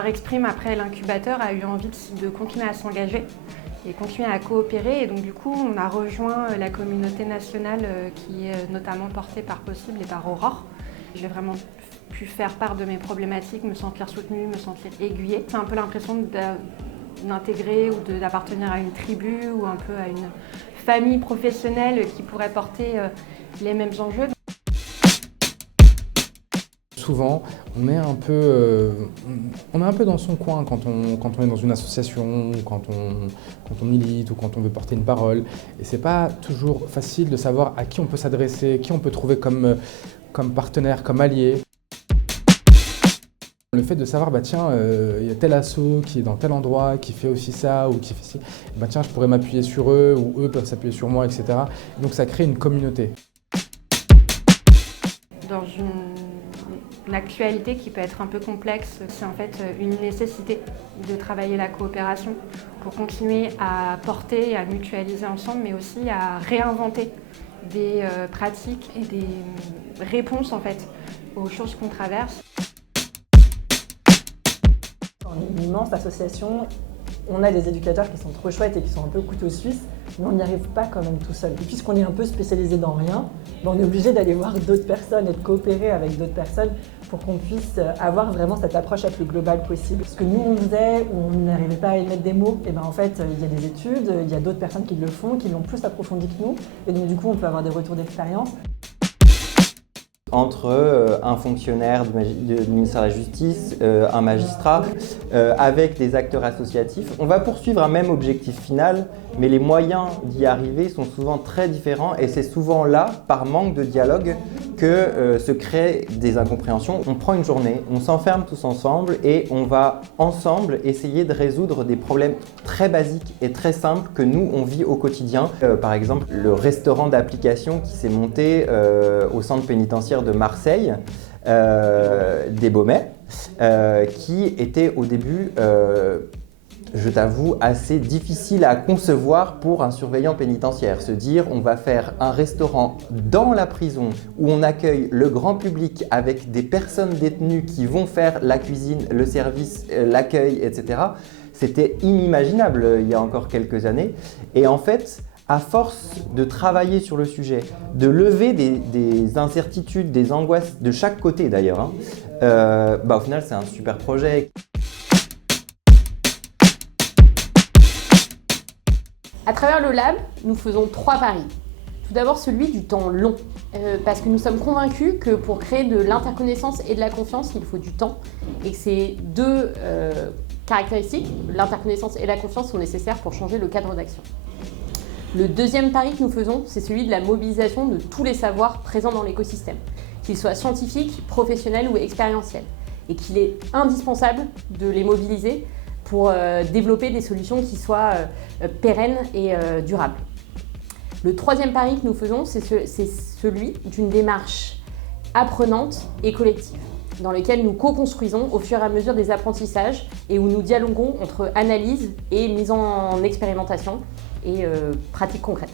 Exprime, après l'incubateur, a eu envie de continuer à s'engager et continuer à coopérer. Et donc du coup, on a rejoint la communauté nationale qui est notamment portée par Possible et par Aurore. J'ai vraiment pu faire part de mes problématiques, me sentir soutenue, me sentir aiguillée. C'est un peu l'impression d'intégrer ou d'appartenir à une tribu ou un peu à une famille professionnelle qui pourrait porter les mêmes enjeux. Souvent, on est un peu dans son coin quand on est dans une association, quand on milite ou quand on veut porter une parole. Et c'est pas toujours facile de savoir à qui on peut s'adresser, qui on peut trouver comme partenaire, comme allié. Le fait de savoir, tiens, il y a tel asso qui est dans tel endroit, qui fait aussi ça ou qui fait ci, tiens, je pourrais m'appuyer sur eux ou eux peuvent s'appuyer sur moi, etc. Donc ça crée une communauté. Dans une actualité qui peut être un peu complexe, c'est en fait une nécessité de travailler la coopération pour continuer à porter et à mutualiser ensemble, mais aussi à réinventer des pratiques et des réponses en fait aux choses qu'on traverse. On est une immense association. On a des éducateurs qui sont trop chouettes et qui sont un peu couteau suisse, mais on n'y arrive pas quand même tout seul. Et puisqu'on est un peu spécialisé dans rien, on est obligé d'aller voir d'autres personnes et de coopérer avec d'autres personnes pour qu'on puisse avoir vraiment cette approche la plus globale possible. Ce que nous on faisait, où on n'arrivait pas à y mettre des mots, et en fait il y a des études, il y a d'autres personnes qui le font, qui l'ont plus approfondi que nous, et donc du coup on peut avoir des retours d'expérience. Entre un fonctionnaire du ministère de la Justice, un magistrat, avec des acteurs associatifs. On va poursuivre un même objectif final, mais les moyens d'y arriver sont souvent très différents et c'est souvent là, par manque de dialogue, que se créent des incompréhensions. On prend une journée, on s'enferme tous ensemble et on va ensemble essayer de résoudre des problèmes très basiques et très simples que nous, on vit au quotidien. Par exemple, le restaurant d'application qui s'est monté au centre pénitentiaire de Marseille, des Baumets, qui était au début, je t'avoue, assez difficile à concevoir pour un surveillant pénitentiaire. Se dire, on va faire un restaurant dans la prison où on accueille le grand public avec des personnes détenues qui vont faire la cuisine, le service, l'accueil, etc. C'était inimaginable il y a encore quelques années. Et en fait, à force de travailler sur le sujet, de lever des incertitudes, des angoisses de chaque côté d'ailleurs, au final c'est un super projet. À travers le lab, nous faisons 3 paris. Tout d'abord celui du temps long, parce que nous sommes convaincus que pour créer de l'interconnaissance et de la confiance, il faut du temps, et que ces deux caractéristiques, l'interconnaissance et la confiance, sont nécessaires pour changer le cadre d'action. Le deuxième pari que nous faisons, c'est celui de la mobilisation de tous les savoirs présents dans l'écosystème, qu'ils soient scientifiques, professionnels ou expérientiels, et qu'il est indispensable de les mobiliser pour développer des solutions qui soient pérennes et durables. Le troisième pari que nous faisons, c'est celui d'une démarche apprenante et collective, dans lequel nous co-construisons au fur et à mesure des apprentissages et où nous dialoguons entre analyse et mise en expérimentation et pratiques concrètes.